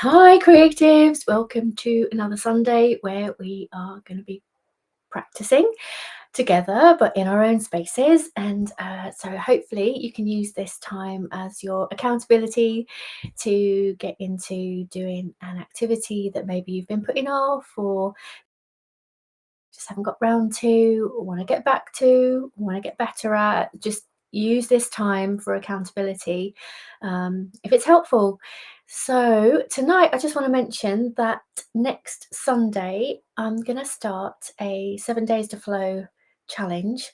Hi creatives, welcome to another Sunday where we are going to be practicing together but in our own spaces, and so hopefully you can use this time as your accountability to get into doing an activity that maybe you've been putting off or just haven't got round to, or want to get back to, or want to get better at. Just use this time for accountability if it's helpful. So tonight I just want to mention that next Sunday I'm going to start a 7 days to flow challenge,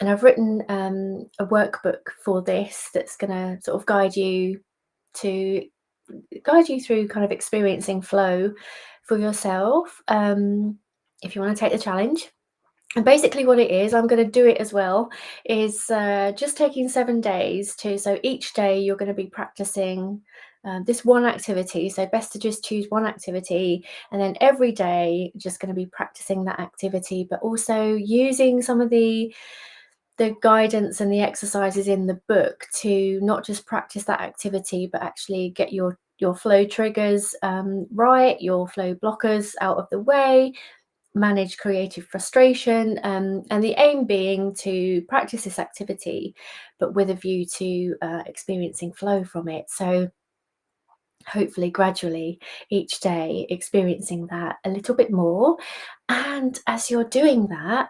and I've written a workbook for this that's going to sort of to guide you through kind of experiencing flow for yourself, if you want to take the challenge. And basically what it is, I'm going to do it as well, is just taking 7 days so each day you're going to be practicing this one activity. So best to just choose one activity, and then every day just going to be practicing that activity, but also using some of the guidance and the exercises in the book to not just practice that activity, but actually get your flow triggers right, your flow blockers out of the way, manage creative frustration, and the aim being to practice this activity but with a view to experiencing flow from it. So hopefully gradually each day experiencing that a little bit more. And as you're doing that,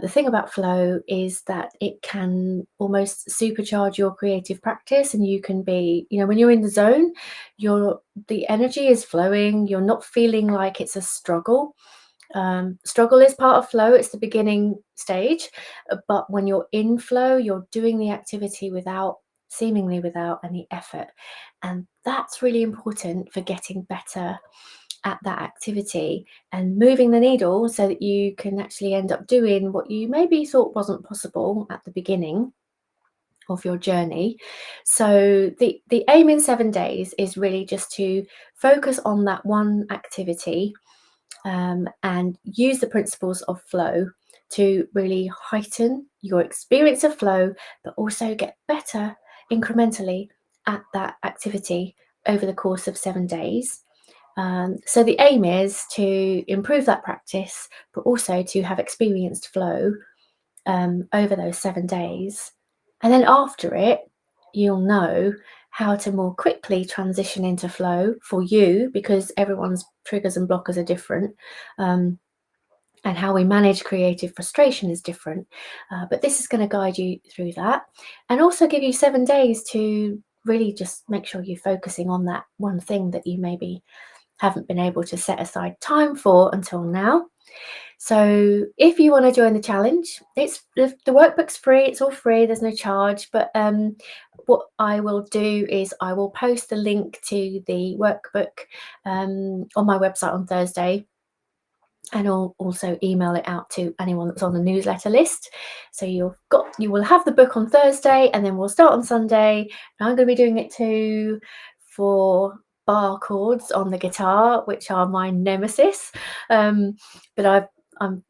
the thing about flow is that it can almost supercharge your creative practice, and you can be, when you're in the zone, the energy is flowing, you're not feeling like it's a struggle. Struggle is part of flow, it's the beginning stage, but when you're in flow, you're doing the activity seemingly without any effort, and that's really important for getting better at that activity and moving the needle so that you can actually end up doing what you maybe thought wasn't possible at the beginning of your journey. So the aim in 7 days is really just to focus on that one activity, and use the principles of flow to really heighten your experience of flow, but also get better incrementally at that activity over the course of 7 days. So the aim is to improve that practice, but also to have experienced flow over those 7 days. And then after it, you'll know how to more quickly transition into flow for you, because everyone's triggers and blockers are different. And how we manage creative frustration is different. But this is going to guide you through that, and also give you 7 days to really just make sure you're focusing on that one thing that you maybe haven't been able to set aside time for until now. So if you want to join the challenge, the workbook's free, it's all free, there's no charge. But what I will do is I will post the link to the workbook on my website on Thursday, and I'll also email it out to anyone that's on the newsletter list. So you will have the book on Thursday, and then we'll start on Sunday. And I'm going to be doing it too for bar chords on the guitar, which are my nemesis. But I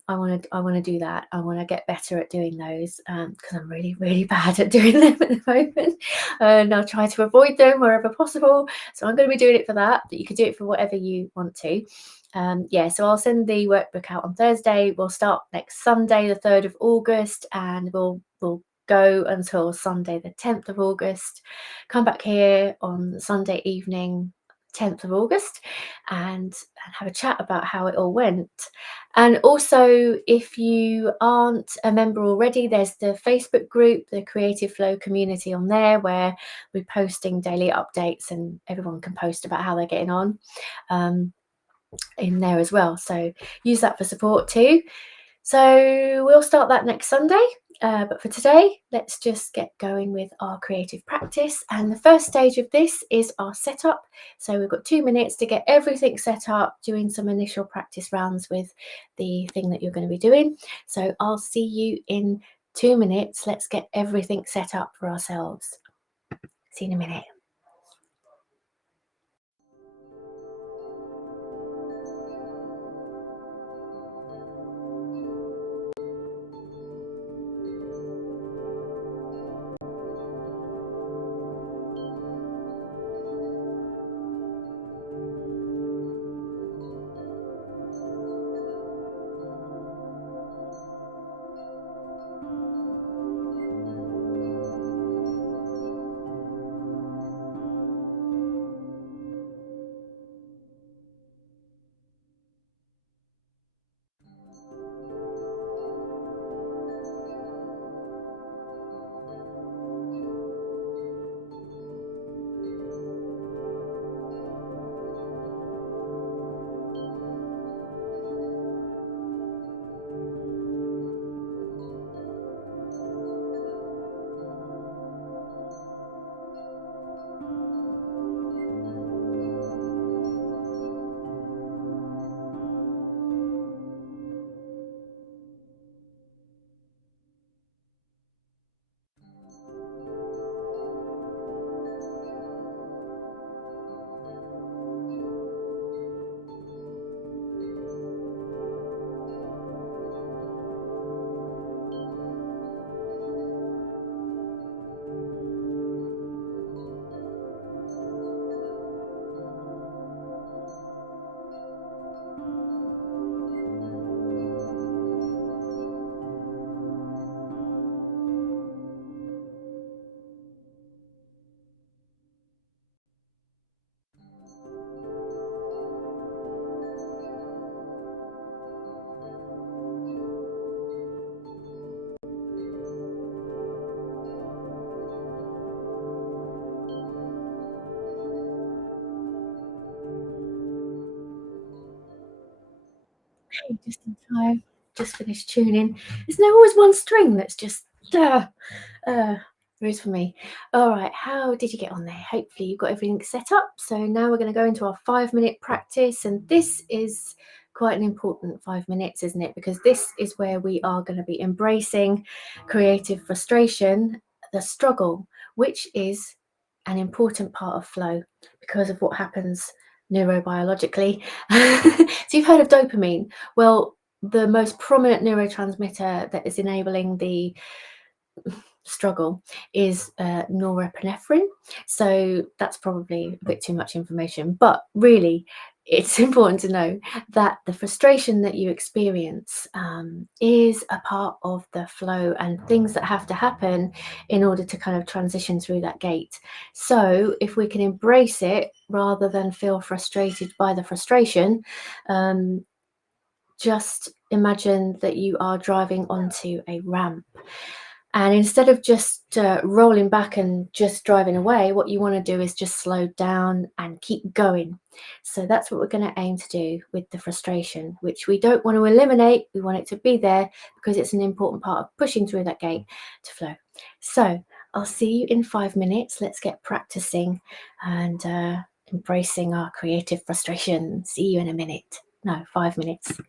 want to do that. I want to get better at doing those, because I'm really, really bad at doing them at the moment, and I'll try to avoid them wherever possible. So I'm going to be doing it for that, but you can do it for whatever you want to. So I'll send the workbook out on Thursday. We'll start next Sunday, the 3rd of August, and we'll go until Sunday, the 10th of August. Come back here on Sunday evening, 10th of August, and have a chat about how it all went. And also, if you aren't a member already, there's the Facebook group, the Creative Flow community on there, where we're posting daily updates, and everyone can post about how they're getting on in there as well. So use that for support too. So we'll start that next Sunday. But for today, let's just get going with our creative practice. And the first stage of this is our setup. So we've got 2 minutes to get everything set up, doing some initial practice rounds with the thing that you're going to be doing. So I'll see you in 2 minutes. Let's get everything set up for ourselves. See you in a minute. just in time. Just finished tuning. Isn't there always one string that's just uh, there is for me. All right, how did you get on there? Hopefully you've got everything set up. So now we're going to go into our 5-minute practice, and this is quite an important 5 minutes, isn't it? Because this is where we are going to be embracing creative frustration, the struggle, which is an important part of flow because of what happens neurobiologically. So you've heard of dopamine. Well, the most prominent neurotransmitter that is enabling the struggle is norepinephrine. So that's probably a bit too much information, but really it's important to know that the frustration that you experience is a part of the flow and things that have to happen in order to kind of transition through that gate. So if we can embrace it rather than feel frustrated by the frustration, just imagine that you are driving onto a ramp. And instead of just rolling back and just driving away, what you want to do is just slow down and keep going. So that's what we're going to aim to do with the frustration, which we don't want to eliminate. We want it to be there because it's an important part of pushing through that gate to flow. So I'll see you in 5 minutes. Let's get practicing and embracing our creative frustration. See you in a minute. No, 5 minutes.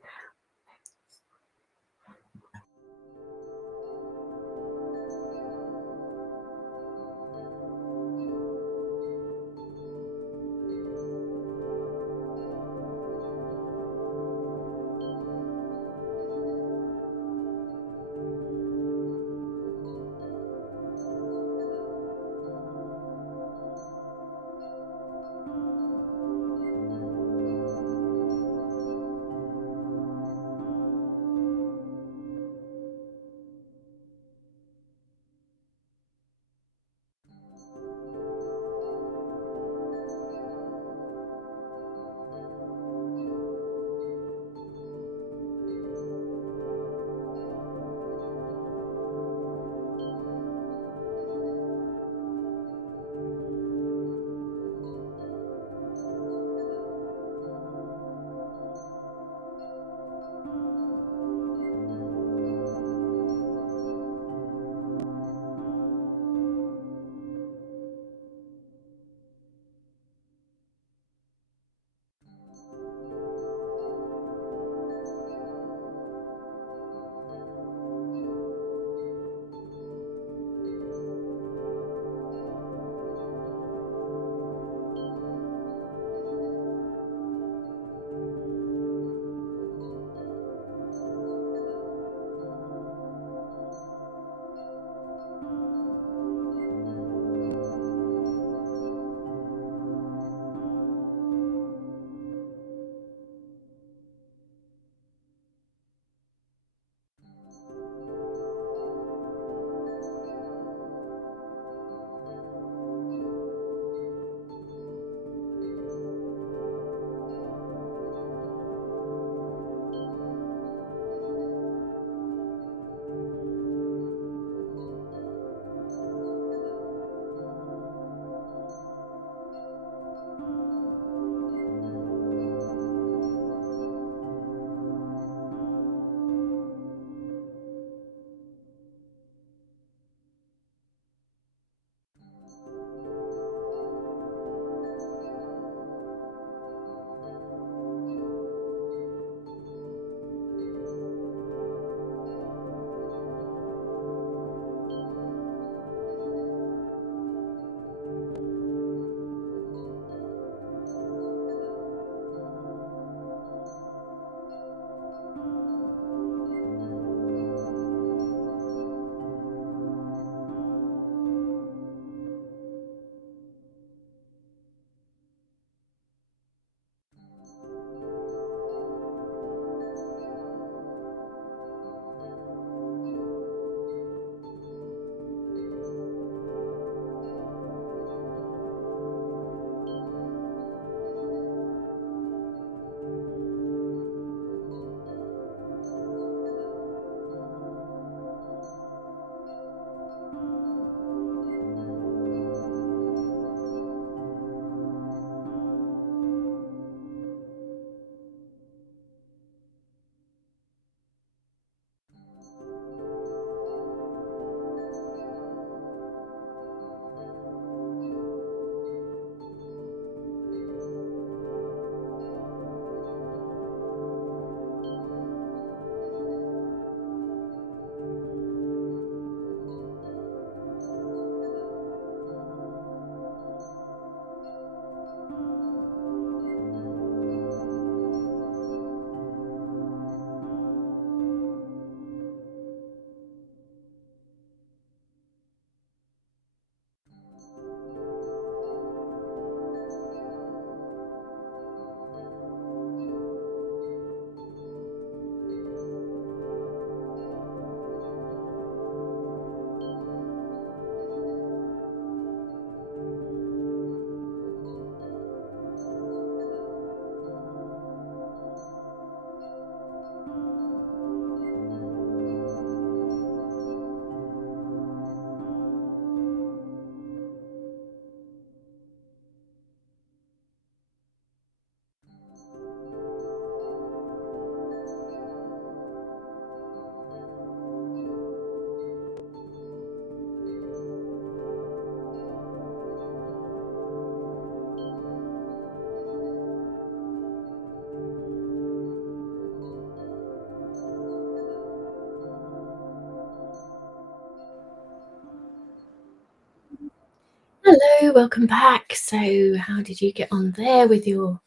Hello, welcome back. So, how did you get on there with your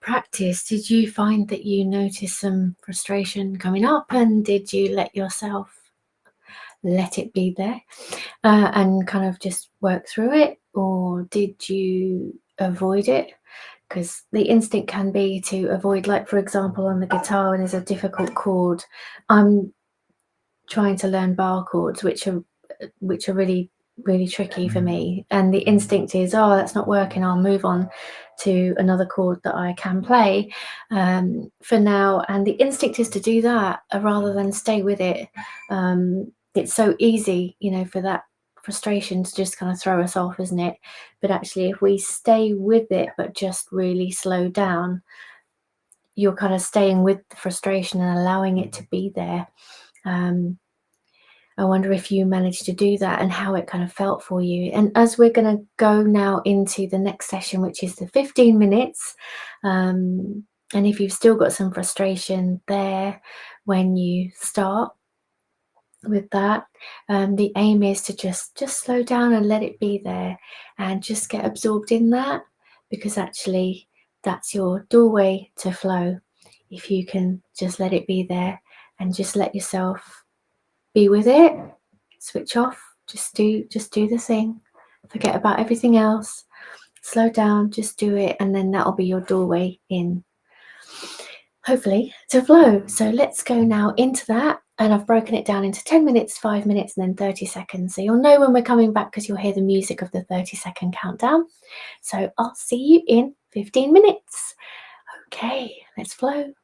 practice? Did you find that you noticed some frustration coming up, and did you let yourself let it be there and kind of just work through it, or did you avoid it? Because the instinct can be to avoid, like for example, on the guitar, when there's a difficult chord, I'm trying to learn bar chords, which are really tricky for me. And the instinct is, oh, that's not working. I'll move on to another chord that I can play for now. And the instinct is to do that rather than stay with it. It's so easy, for that frustration to just kind of throw us off, isn't it? But actually, if we stay with it, but just really slow down, you're kind of staying with the frustration and allowing it to be there. Um, I wonder if you managed to do that and how it kind of felt for you. And as we're going to go now into the next session, which is the 15 minutes, and if you've still got some frustration there when you start with that, the aim is to just slow down and let it be there and just get absorbed in that, because actually that's your doorway to flow. If you can just let it be there and just let yourself be with it, switch off, just do the thing, forget about everything else, slow down, just do it, and then that'll be your doorway in, hopefully, to flow. So let's go now into that, and I've broken it down into 10 minutes, 5 minutes, and then 30 seconds, so you'll know when we're coming back because you'll hear the music of the 30-second countdown. So I'll see you in 15 minutes. Okay, let's flow.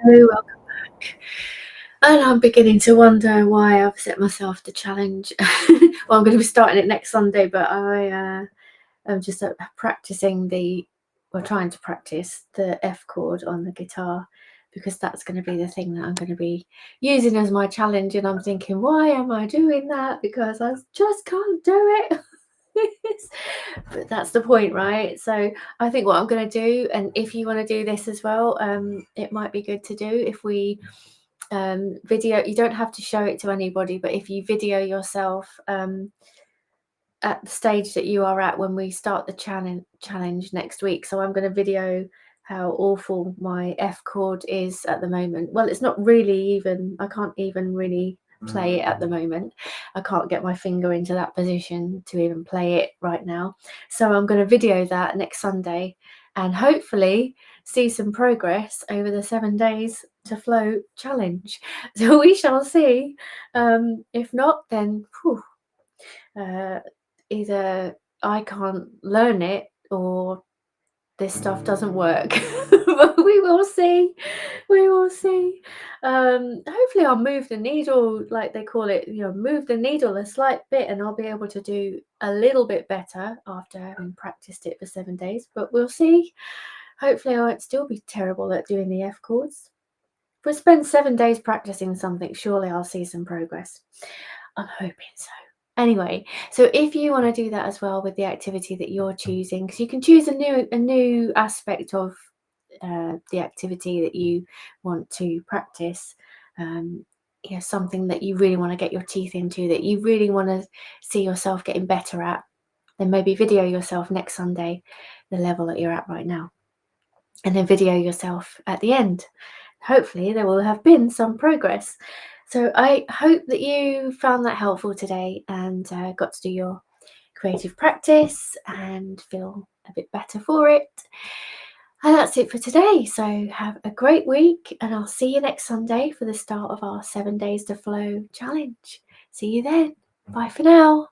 Hello, welcome back. And I'm beginning to wonder why I've set myself the challenge. Well, I'm going to be starting it next Sunday, but I'm just practicing trying to practice the F chord on the guitar, because that's going to be the thing that I'm going to be using as my challenge. And I'm thinking, why am I doing that? Because I just can't do it. But that's the point, right? So I think what I'm going to do, and if you want to do this as well, it might be good to do if we video. You don't have to show it to anybody, but if you video yourself at the stage that you are at when we start the challenge next week. So I'm going to video how awful my F chord is at the moment. Well, it's not really even, I can't even really play it at the moment. I can't get my finger into that position to even play it right now. So I'm going to video that next Sunday and hopefully see some progress over the 7 days to flow challenge. So we shall see. If not, then either I can't learn it or this stuff doesn't work. But we will see. We will see. Hopefully I'll move the needle, like they call it, move the needle a slight bit, and I'll be able to do a little bit better after having practiced it for 7 days. But we'll see. Hopefully I won't still be terrible at doing the F chords. If we spend 7 days practicing something, surely I'll see some progress. I'm hoping so. Anyway, so if you want to do that as well with the activity that you're choosing, because you can choose a new aspect of the activity that you want to practice, something that you really want to get your teeth into, that you really want to see yourself getting better at, then maybe video yourself next Sunday, the level that you're at right now, and then video yourself at the end. Hopefully there will have been some progress. So I hope that you found that helpful today and got to do your creative practice and feel a bit better for it. And that's it for today. So have a great week, and I'll see you next Sunday for the start of our 7 Days to Flow challenge. See you then. Bye for now.